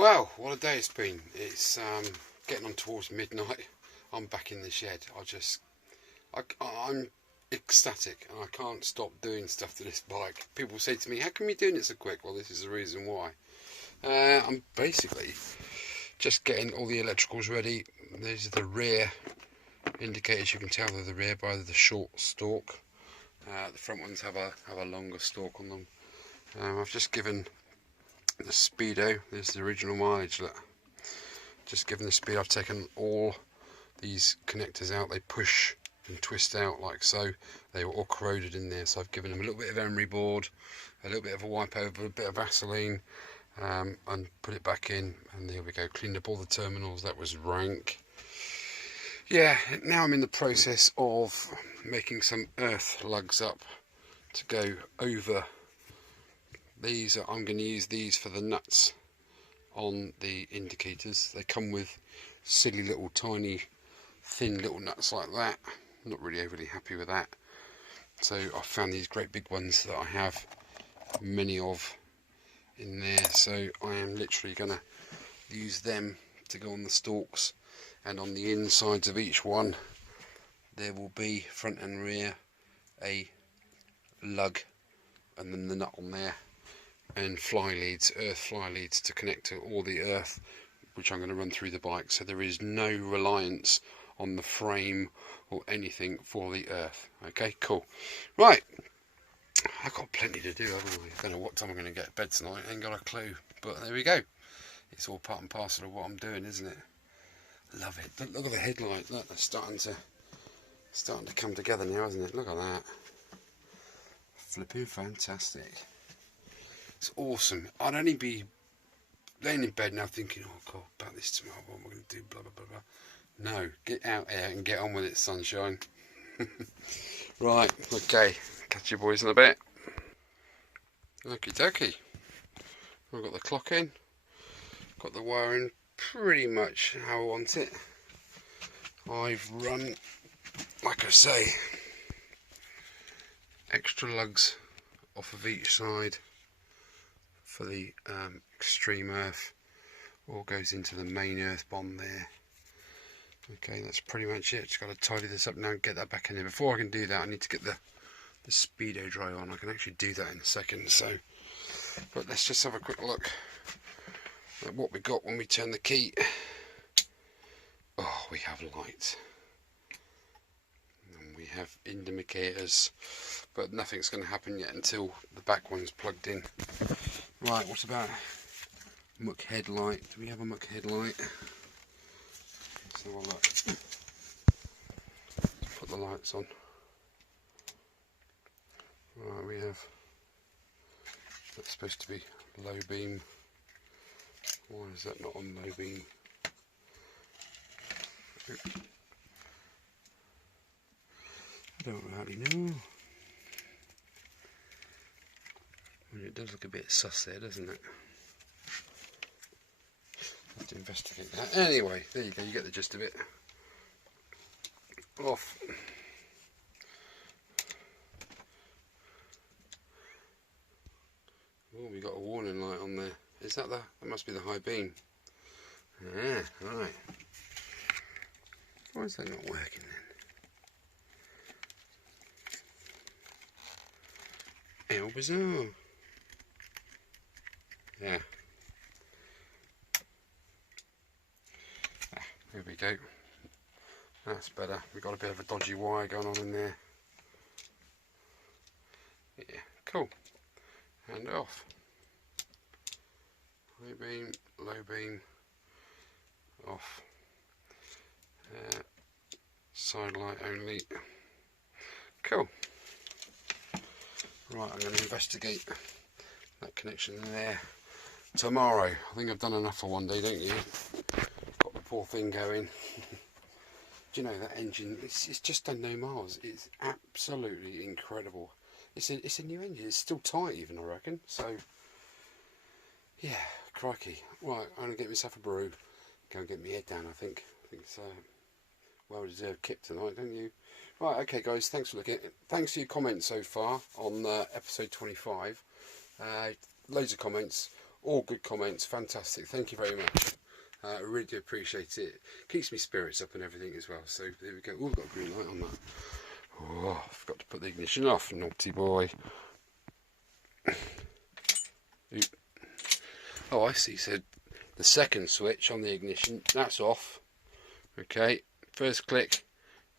Well, what a day it's been. It's getting on towards midnight. I'm back in the shed. I'm ecstatic and I can't stop doing stuff to this bike. People say to me, how come you're doing it so quick? Well, this is the reason why. I'm basically just getting all the electricals ready. These are the rear indicators. You can tell they're the rear by the short stalk. The front ones have a longer stalk on them. I've just given the speedo, there's the original mileage. Look, just given the speed, I've taken all these connectors out. They push and twist out like so. They were all corroded in there, so I've given them a little bit of emery board, a little bit of a wipe over, a bit of Vaseline, and put it back in, and there we go. Cleaned up all the terminals. That was rank. Yeah, now I'm in the process of making some earth lugs up to go over these. I'm going to use these for the nuts on the indicators. They come with silly little tiny thin little nuts like that. I'm not really overly happy with that, so I found these great big ones that I have many of in there, so I am literally going to use them to go on the stalks, and on the insides of each one there will be front and rear a lug, and then the nut on there, and fly leads, earth fly leads to connect to all the earth which I'm going to run through the bike, so there is no reliance on the frame or anything for the earth. Okay, cool. Right, I've got plenty to do, haven't I? I don't know what time I'm going to get to bed tonight, I ain't got a clue, but there we go. It's all part and parcel of what I'm doing, isn't it? Love it. Look at the headlight. Look, they're starting to come together now, isn't it? Look at that. Flipping fantastic. It's awesome. I'd only be laying in bed now thinking, oh God, about this tomorrow, what am I going to do, blah, blah, blah, blah. No, get out there and get on with it, sunshine. Right, okay, catch you boys in a bit. Okie dokie. I've got the clock in, got the wiring pretty much how I want it. I've run, like I say, extra lugs off of each side for the extreme earth. All goes into the main earth bond there. Okay, that's pretty much it. Just got to tidy this up now and get that back in there. Before I can do that, I need to get the speedo dry on. I can actually do that in a second. So, but let's just have a quick look at what we got when we turn the key. Oh, we have light, and we have indicators, but nothing's going to happen yet until the back one's plugged in. Right, what about muck headlight? Do we have a muck headlight? Let's have a look. Let's put the lights on. Right, we have, that's supposed to be low beam. Why is that not on low beam? I don't really know. I mean, it does look a bit sus there, doesn't it? Have to investigate that. Anyway, there you go, you get the gist of it. Off. Oh, we got a warning light on there. Is that that must be the high beam. Yeah, right. Why is that not working then? How bizarre. Yeah. Here we go. That's better. We've got a bit of a dodgy wire going on in there. Yeah, cool. And off. High beam, low beam, off. Side light only. Cool. Right, I'm going to investigate that connection there tomorrow. I think I've done enough for one day, don't you? Got the poor thing going. Do you know that engine? It's just done no miles. It's absolutely incredible. It's a new engine. It's still tight even, I reckon. So yeah, crikey. Right, I'm gonna get myself a brew. Go and get my head down. I think it's a well-deserved kick tonight, don't you? Right, okay, guys. Thanks for looking. Thanks for your comments so far on episode 25. Loads of comments. All good comments, fantastic, thank you very much. I really do appreciate it. Keeps me spirits up and everything as well. So there we go. Oh, we've got a green light on that. Oh, I forgot to put the ignition off, naughty boy. Oop. Oh, I see. So the second switch on the ignition, that's off. Okay, first click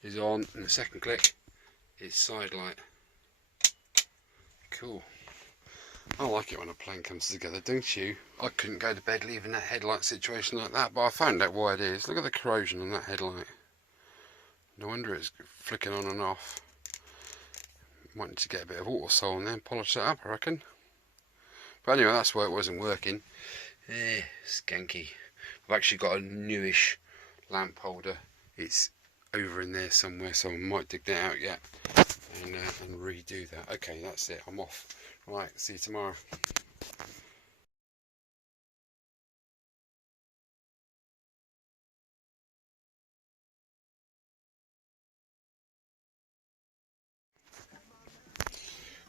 is on, and the second click is side light. Cool. I like it when a plane comes together, don't you? I couldn't go to bed leaving that headlight situation like that, but I found out why it is. Look at the corrosion on that headlight. No wonder it's flicking on and off. Might need to get a bit of water sol in there and polish that up, I reckon. But anyway, that's why it wasn't working. Skanky. I've actually got a newish lamp holder. It's over in there somewhere, so I might dig that out yet and redo that. Okay, that's it. I'm off. Right, see you tomorrow.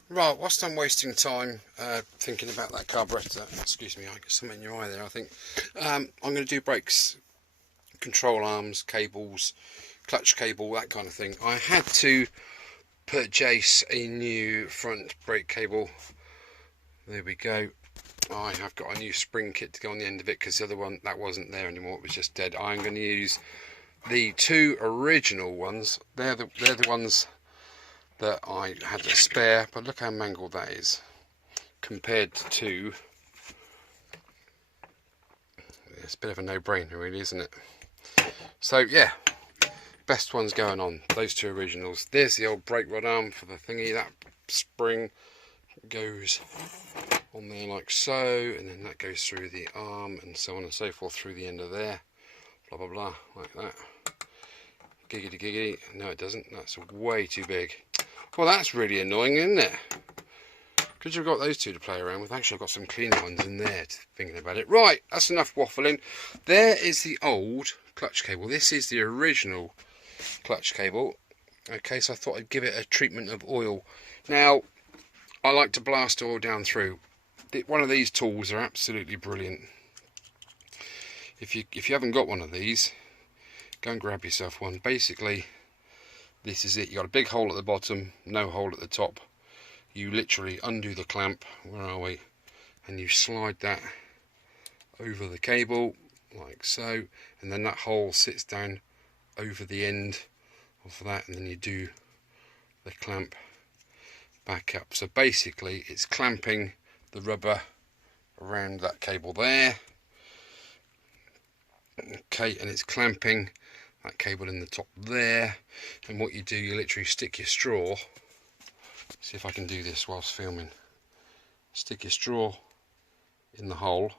Right, whilst I'm wasting time thinking about that carburettor, excuse me, I got something in your eye there, I think. I'm going to do brakes, control arms, cables, clutch cable, that kind of thing. I had to purchase a new front brake cable. There we go. I have got a new spring kit to go on the end of it because the other one, that wasn't there anymore, it was just dead. I'm going to use the two original ones. They're the ones that I had to spare, but look how mangled that is compared to, it's a bit of a no-brainer really, isn't it? So yeah, best ones going on, those two originals. There's the old brake rod arm for the thingy. That spring goes on there like so, and then that goes through the arm and so on and so forth through the end of there, blah blah blah, like that. Giggity giggity. No, it doesn't, that's way too big. Well, that's really annoying, isn't it? Because you've got those two to play around with. Actually, I've got some cleaner ones in there, thinking about it. Right, that's enough waffling. There is the old clutch cable. This is the original clutch cable. Okay, so I thought I'd give it a treatment of oil. Now, I like to blast oil down through. One of these tools are absolutely brilliant. If you haven't got one of these, go and grab yourself one. Basically, this is it. You got a big hole at the bottom, no hole at the top. You literally undo the clamp, where are we, and you slide that over the cable like so, and then that hole sits down over the end of that, and then you do the clamp back up. So basically it's clamping the rubber around that cable there, okay, and it's clamping that cable in the top there. And what you do, you literally stick your straw, see if I can do this whilst filming, stick your straw in the hole.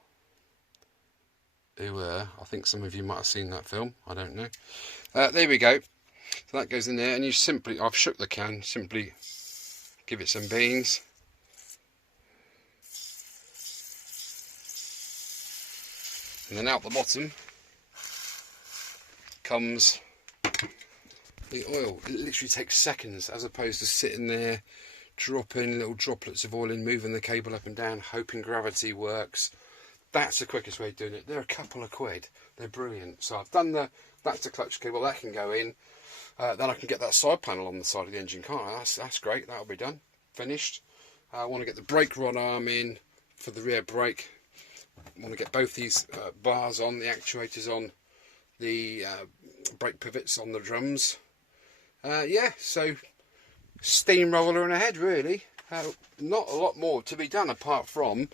I think some of you might have seen that film, I don't know. There we go, so that goes in there, and you simply, I've shook the can, simply give it some beans, and then out the bottom comes the oil. It literally takes seconds, as opposed to sitting there dropping little droplets of oil in, moving the cable up and down, hoping gravity works. That's the quickest way of doing it. They're a couple of quid, they're brilliant. So I've done that's the clutch cable, that can go in. Then I can get that side panel on the side of the engine, can't I? That's great, that'll be done, finished. I want to get the brake rod arm in for the rear brake. I want to get both these bars on, the actuators on, the brake pivots on the drums. Yeah, so steamroller and ahead really. Not a lot more to be done apart from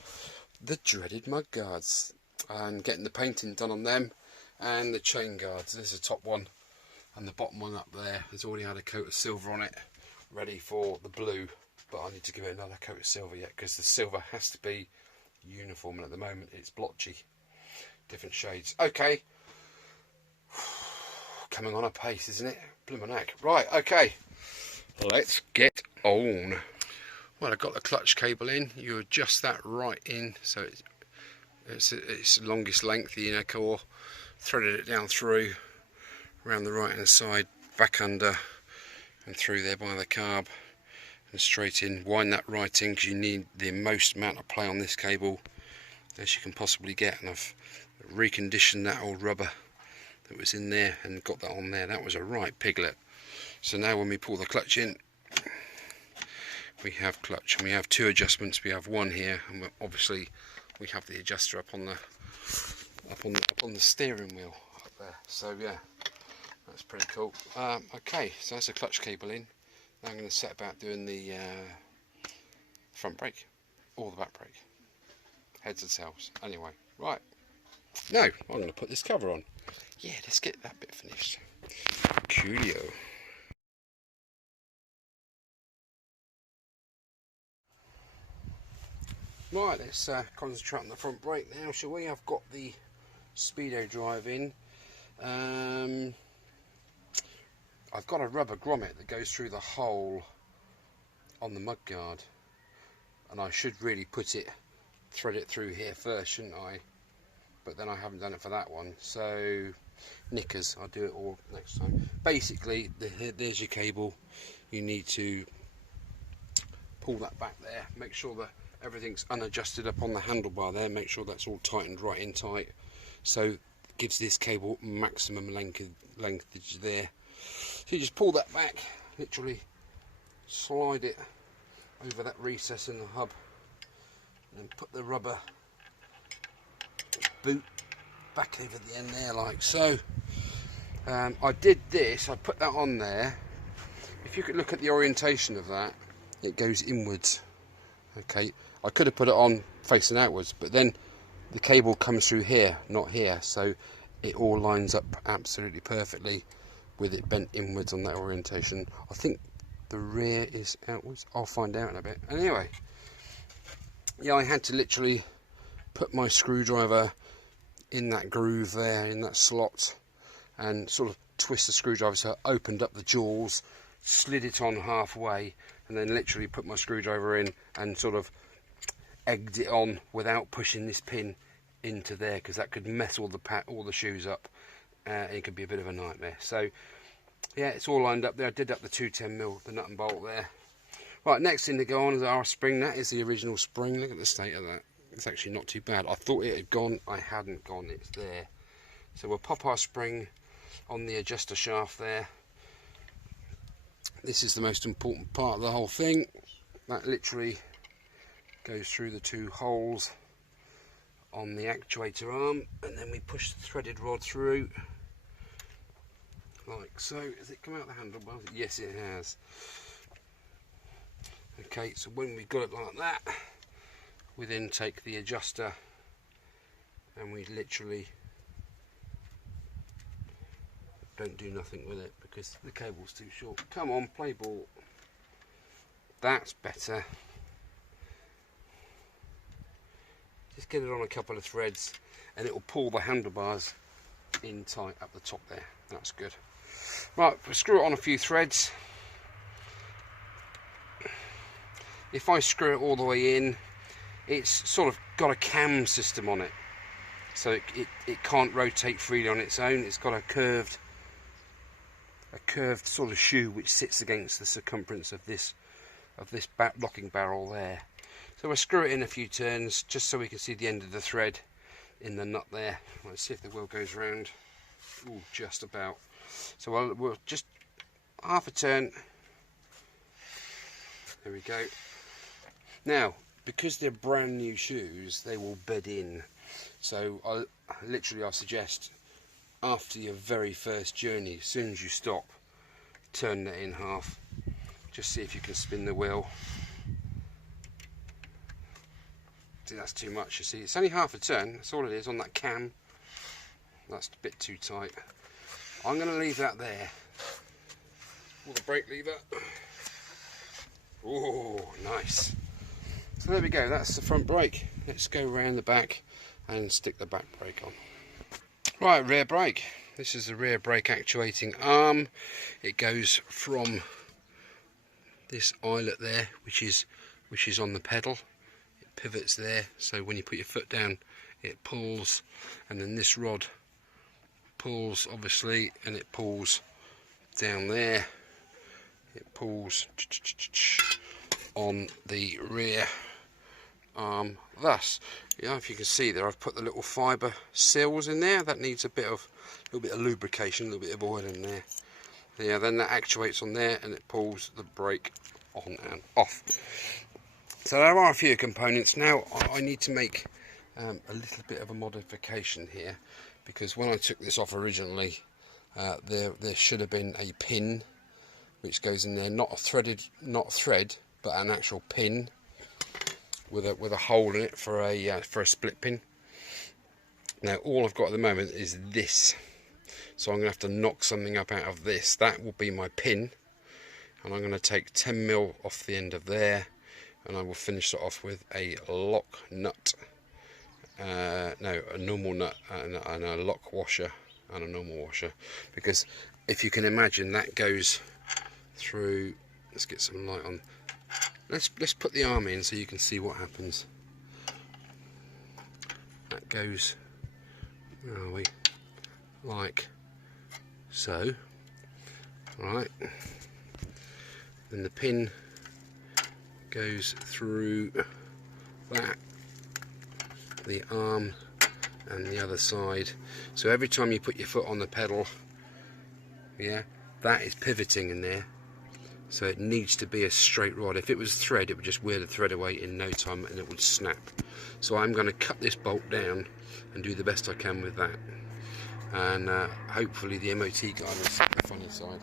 the dreaded mud guards and getting the painting done on them, and the chain guards. There's the top one, and the bottom one up there has already had a coat of silver on it, ready for the blue, but I need to give it another coat of silver yet, because the silver has to be uniform, and at the moment it's blotchy, different shades. Okay, coming on a pace, isn't it? Bloomin' heck. Right, okay, let's get on. Well, I've got the clutch cable in. You adjust that right in, so it's longest length, the inner core. Threaded it down through, around the right hand side, back under, and through there by the carb, and straight in. Wind that right in, because you need the most amount of play on this cable. as you can possibly get, and I've reconditioned that old rubber that was in there and got that on there. That was a right piglet. So now when we pull the clutch in, we have clutch, and we have two adjustments. We have one here, and obviously we have the adjuster up on the steering wheel up there. So yeah, that's pretty cool. Okay, so that's the clutch cable in. Now I'm going to set about doing the front brake or the back brake, heads and tails. Anyway, right. Now I'm going to put this cover on. Yeah, let's get that bit finished. Coolio. Right, let's concentrate on the front brake now, shall we? I've got the speedo drive in. I've got a rubber grommet that goes through the hole on the mudguard, and I should really thread it through here first, shouldn't I? But then I haven't done it for that one, so knickers, I'll do it all next time. Basically, there's your cable. You need to pull that back there, make sure that everything's unadjusted up on the handlebar there, make sure that's all tightened right in tight, so it gives this cable maximum lengthage there. So you just pull that back, literally slide it over that recess in the hub, and put the rubber boot back over the end there like so. I did this, I put that on there. If you could look at the orientation of that, it goes inwards. Okay, I could have put it on facing outwards, but then the cable comes through here, not here, so it all lines up absolutely perfectly with it bent inwards on that orientation. I think the rear is outwards. I'll find out in a bit. Anyway, yeah, I had to literally put my screwdriver in that groove there, in that slot, and sort of twist the screwdriver so it opened up the jaws, slid it on halfway, and then literally put my screwdriver in and sort of egged it on without pushing this pin into there, because that could mess all the shoes up. It could be a bit of a nightmare. So yeah, it's all lined up there. I did up the 210mm, the nut and bolt there. Right, next thing to go on is our spring. That is the original spring. Look at the state of that. It's actually not too bad. I thought it had gone. I hadn't gone. It's there. So we'll pop our spring on the adjuster shaft there. This is the most important part of the whole thing. That literally goes through the two holes on the actuator arm, and then we push the threaded rod through like so. Has it come out the handlebar? Yes, it has. Okay, so when we got it like that, we then take the adjuster and we literally don't do nothing with it because the cable's too short. Come on, play ball. That's better. Just get it on a couple of threads and it will pull the handlebars in tight up the top there. That's good. Right, we'll screw it on a few threads. If I screw it all the way in, it's sort of got a cam system on it, so it can't rotate freely on its own. It's got a curved sort of shoe which sits against the circumference of this locking barrel there. So we'll screw it in a few turns just so we can see the end of the thread in the nut there. Let's see if the wheel goes round. Ooh, just about. So we'll just half a turn. There we go. Now, because they're brand new shoes, they will bed in. So I suggest after your very first journey, as soon as you stop, turn that in half. Just see if you can spin the wheel. See, that's too much, you see. It's only half a turn, that's all it is on that cam. That's a bit too tight. I'm going to leave that there. Pull the brake lever. Oh, nice. So there we go, that's the front brake. Let's go around the back and stick the back brake on. Right, rear brake. This is the rear brake actuating arm. It goes from this eyelet there, which is on the pedal. It pivots there, so when you put your foot down, it pulls, and then this rod pulls, obviously, and it pulls down there. It pulls on the rear thus. If you can see there, I've put the little fibre seals in there. That needs a little bit of lubrication, a little bit of oil in there. Yeah, then that actuates on there and it pulls the brake on and off. So there are a few components. Now I need to make a little bit of a modification here, because when I took this off originally, there should have been a pin which goes in there, not a thread, but an actual pin with a hole in it for a split pin. Now all I've got at the moment is this, so I'm going to have to knock something up out of this. That will be my pin, and I'm going to take 10mm off the end of there, and I will finish it off with a lock nut. No, a normal nut and a lock washer and a normal washer, because if you can imagine, that goes through. Let's get some light on. Let's put the arm in so you can see what happens. That goes, where are we? Like so. Right. Then the pin goes through that, the arm and the other side. So every time you put your foot on the pedal, yeah, that is pivoting in there. So it needs to be a straight rod. If it was thread, it would just wear the thread away in no time and it would snap. So I'm going to cut this bolt down and do the best I can with that. And hopefully the MOT guy will sit the funny side.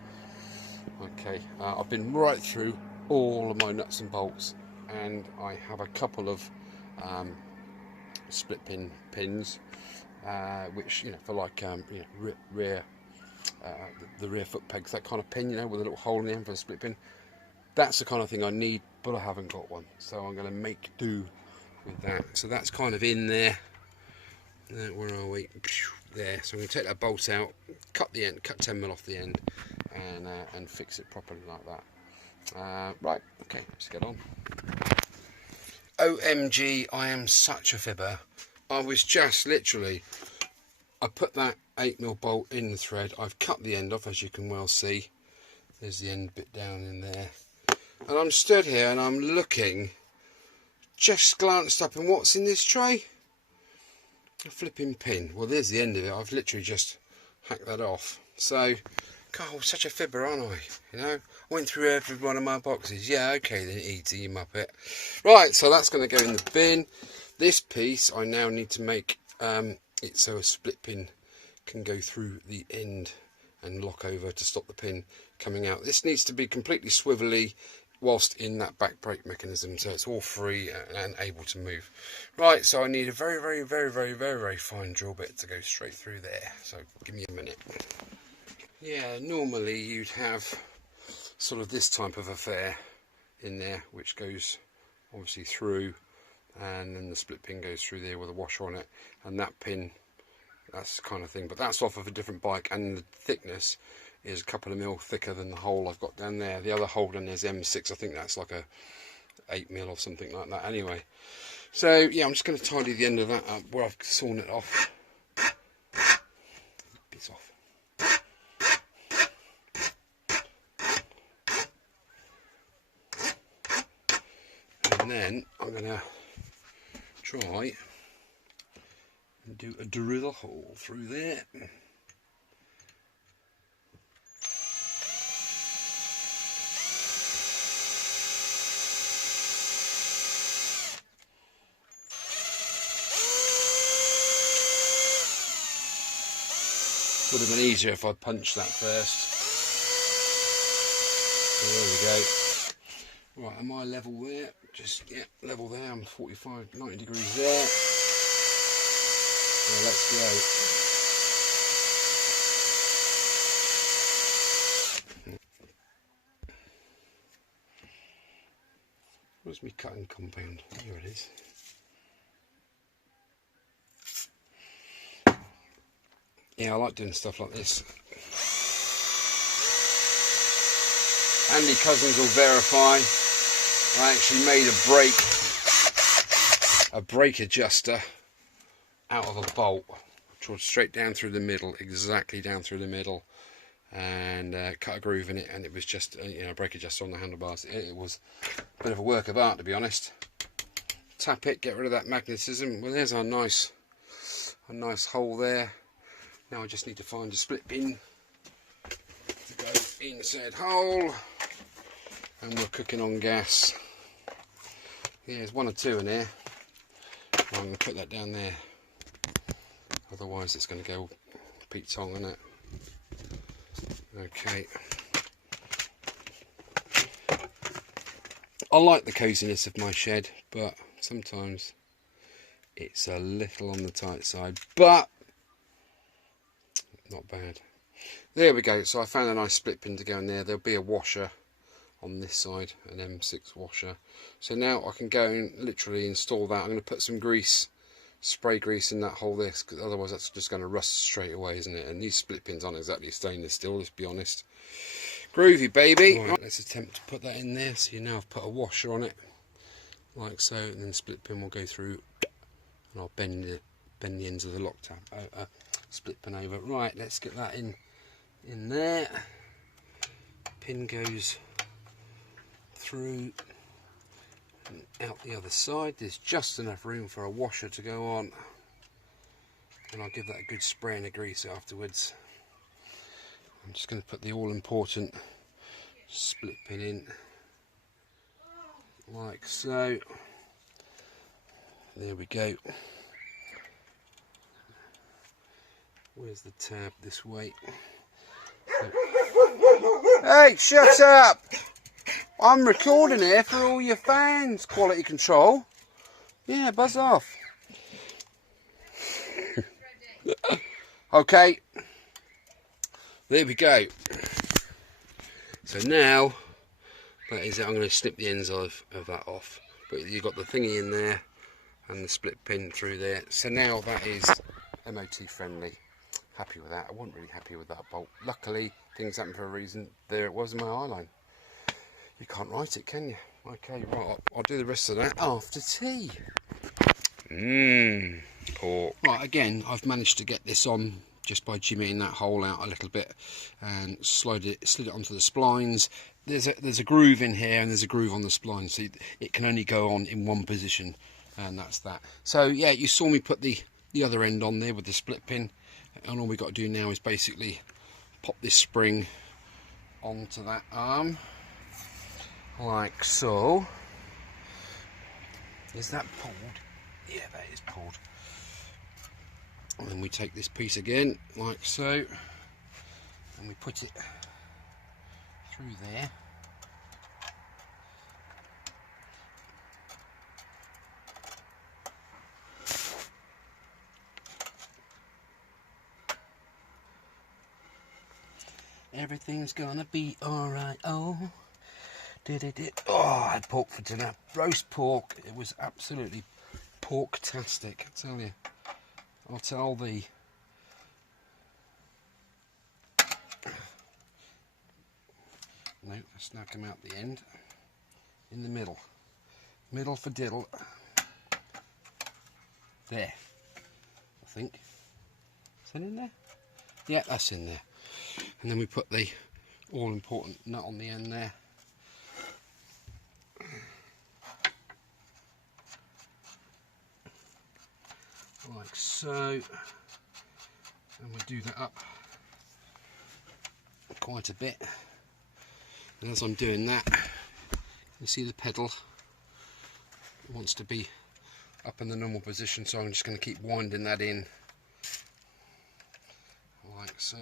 Okay, I've been right through all of my nuts and bolts, and I have a couple of split pins, which, you know, for like you know, rear. The rear foot pegs, that kind of pin, you know, with a little hole in the end for the split pin. That's the kind of thing I need, but I haven't got one, so I'm going to make do with that. So that's kind of in there. Where are we? There. So I'm going to take that bolt out, cut the end, cut 10mm off the end, and fix it properly like that. Right. Okay. Let's get on. OMG! I am such a fibber. I was just literally. I put that 8mm bolt in the thread. I've cut the end off, as you can well see. There's the end bit down in there. And I'm stood here and I'm looking, just glanced up, and what's in this tray? A flipping pin. Well, there's the end of it. I've literally just hacked that off. So, God, I'm such a fibber, aren't I? You know, I went through every one of my boxes. Yeah, okay, then E.T. you muppet. Right, so that's going to go in the bin. This piece I now need to make it so a split pin can go through the end and lock over to stop the pin coming out. This needs to be completely swivelly whilst in that back brake mechanism, so it's all free and able to move. Right, so I need a very fine drill bit to go straight through there, so give me a minute. Yeah, normally you'd have sort of this type of affair in there, which goes obviously through, and then the split pin goes through there with a washer on it, and that pin, that's the kind of thing. But that's off of a different bike, and the thickness is a couple of mil thicker than the hole I've got down there. The other hole down there is M6. I think that's like a 8mm or something like that. Anyway, so yeah, I'm just going to tidy the end of that up where I've sawn it off. Bits off. And then I'm going to try and do a drill hole through there. Would have been easier if I punched that first. So there we go. Right, am I level there? Just, yeah, level there. I'm 45, 90 degrees there. So let's go. Where's my cutting compound? Here it is. Yeah, I like doing stuff like this. Andy Cousins will verify. I actually made a brake adjuster out of a bolt, which was straight down through the middle, exactly down through the middle, and cut a groove in it, and it was just you know, a brake adjuster on the handlebars. It was a bit of a work of art, to be honest. tap it, get rid of that magnetism. Well, there's a nice hole there. Now I just need to find a split pin to go in said hole, and we're cooking on gas. Yeah, there's one or two in here. I'm going to put that down there, otherwise it's going to go Pete Tong, isn't it? Okay. I like the coziness of my shed, but sometimes it's a little on the tight side, but not bad. There we go. So I found a nice split pin to go in there. There'll be a washer on this side, an M6 washer. So now I can go and literally install that. I'm going to put some grease, spray grease in that hole there, because otherwise that's just going to rust straight away, isn't it? And these split pins aren't exactly stainless steel, let's be honest. Groovy, baby. Right, let's attempt to put that in there. So you now I've put a washer on it, like so, and then the split pin will go through, and I'll bend the ends of the lock tab, split pin over. Right, let's get that in there. Pin goes through and out the other side. There's just enough room for a washer to go on, and I'll give that a good spray of grease afterwards. I'm just going to put the all-important split pin in, like so. There we go. Where's the tab? This way. Hey, shut up! I'm recording here for all your fans. Quality control. Yeah, buzz off. Okay. There we go. So now, that is it. I'm going to snip the ends of that off. But you've got the thingy in there and the split pin through there. So now that is MOT friendly. Happy with that. I wasn't really happy with that bolt. Luckily, things happen for a reason. There it was in my eye line. You can't write it, can you? Okay, right. I'll do the rest of that after tea. Pork. Right, again, I've managed to get this on just by jimmying that hole out a little bit and slid it onto the splines. There's a groove in here and there's a groove on the spline, so it can only go on in one position, and that's that. So yeah, you saw me put the other end on there with the split pin, and all we got to do now is basically pop this spring onto that arm, like so. Is that pulled? Yeah, that is pulled. And then we take this piece again, like so, and we put it through there. Everything's gonna be alright. Oh, did it? Oh, I had pork for dinner. Roast pork. It was absolutely pork-tastic, I tell you. I'll tell thee. No, let's now come out the end. In the middle. Middle for diddle. There. I think. Is that in there? Yeah, that's in there. And then we put the all-important nut on the end there. Like so. And we do that up quite a bit. And as I'm doing that, you see the pedal wants to be up in the normal position, so I'm just going to keep winding that in like so.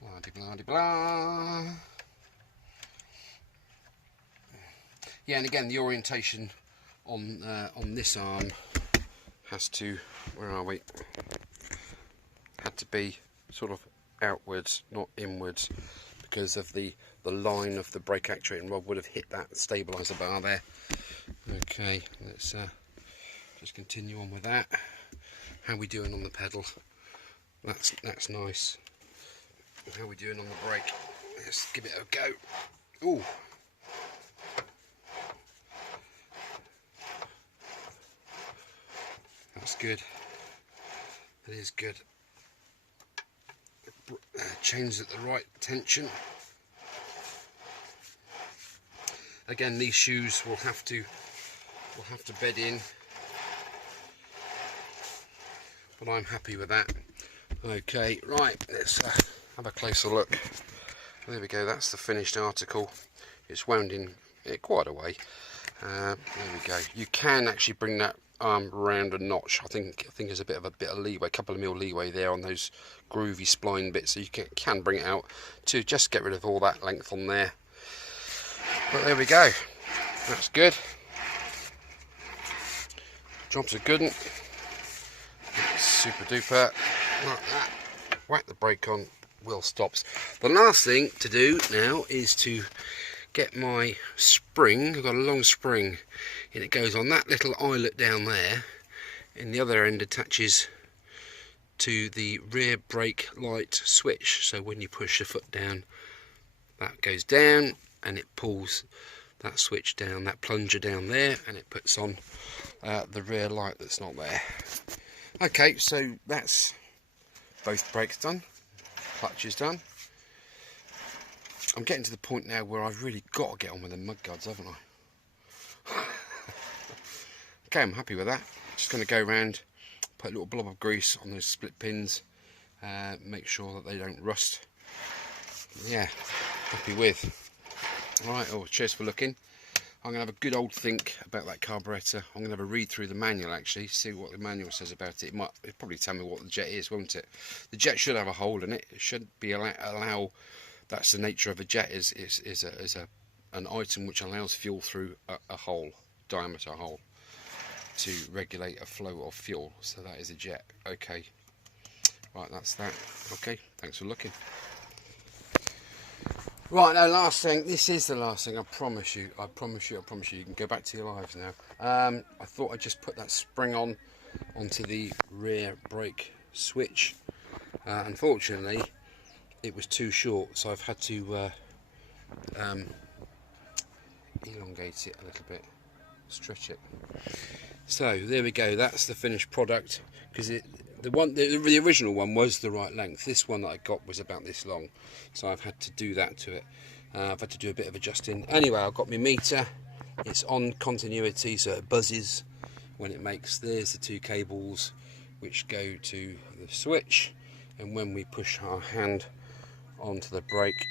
Blah de blah de blah. Yeah, and again the orientation on this arm has to, where are we? Had to be sort of outwards, not inwards, because of the line of the brake actuating rod would have hit that stabiliser bar there. Okay, let's just continue on with that. How we doing on the pedal? That's nice. How we doing on the brake? Let's give it a go. Ooh. That's good. That is good. Chains at the right tension. Again, these shoes will have to bed in, but I'm happy with that. Okay, right, let's have a closer look. There we go, that's the finished article. It's wound in quite a way. There we go. You can actually bring that arm around a notch. I think there's a bit of leeway, a couple of mil leeway there on those groovy spline bits, so you can bring it out to just get rid of all that length on there. But there we go. That's good. Job's a good one. Super duper. Like that. Whack the brake on. Wheel stops. The last thing to do now is to get my spring. I've got a long spring and it goes on that little eyelet down there, and the other end attaches to the rear brake light switch, so when you push the foot down, that goes down and it pulls that switch down, that plunger down there, and it puts on the rear light that's not there. Okay, so that's both brakes done, clutch is done. I'm getting to the point now where I've really got to get on with the mudguards, haven't I? Okay, I'm happy with that. Just going to go around, put a little blob of grease on those split pins, make sure that they don't rust. Yeah, happy with. Alright, cheers for looking. I'm going to have a good old think about that carburettor. I'm going to have a read through the manual actually, see what the manual says about it. It'll probably tell me what the jet is, won't it? The jet should have a hole in it. It should be allow. That's the nature of a jet, is an item which allows fuel through a hole, diameter hole, to regulate a flow of fuel. So that is a jet. Okay, right, that's that. Okay, thanks for looking. Right, now last thing, this is the last thing, I promise you, you can go back to your lives now. I thought I'd just put that spring onto the rear brake switch. Unfortunately, it was too short, so I've had to elongate it a little bit, stretch it. So there we go, that's the finished product, because the original one was the right length. This one that I got was about this long, so I've had to do that to it. I've had to do a bit of adjusting. Anyway, I've got my meter, it's on continuity, so it buzzes when it makes. There's the two cables which go to the switch, and when we push our hand onto the brake,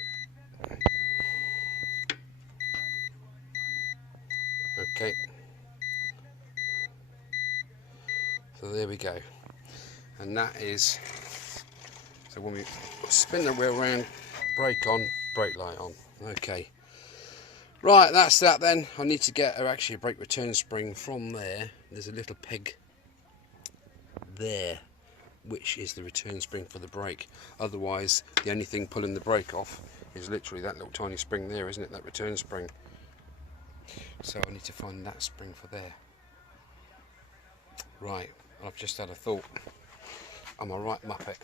okay, so there we go, and that is, so when we spin the wheel around, brake on, brake light on. Okay, right, that's that then. I need to get actually a brake return spring from there. There's a little peg there which is the return spring for the brake. Otherwise, the only thing pulling the brake off is literally that little tiny spring there, isn't it? That return spring. So I need to find that spring for there. Right, I've just had a thought. I'm a right muppet.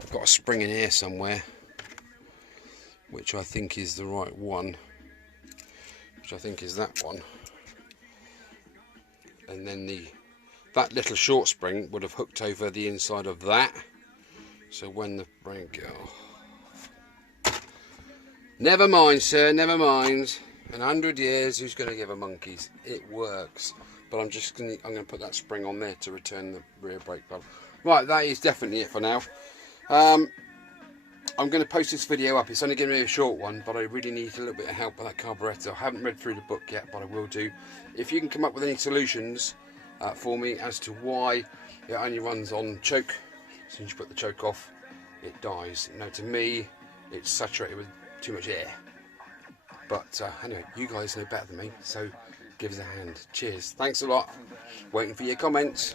I've got a spring in here somewhere, which I think is the right one, which I think is that one. And then that little short spring would have hooked over the inside of that, so when the brake, never mind sir, never mind. In 100 years, who's going to give a monkeys? It works. But I'm going to put that spring on there to return the rear brake pedal. Right, that is definitely it for now. I'm going to post this video up. It's only going to be a short one, but I really need a little bit of help with that carburettor. I haven't read through the book yet, but I will do. If you can come up with any solutions for me as to why it only runs on choke, as soon as you put the choke off, it dies. Now, to me, it's saturated with too much air. But anyway, you guys know better than me, so give us a hand. Cheers. Thanks a lot. Waiting for your comments.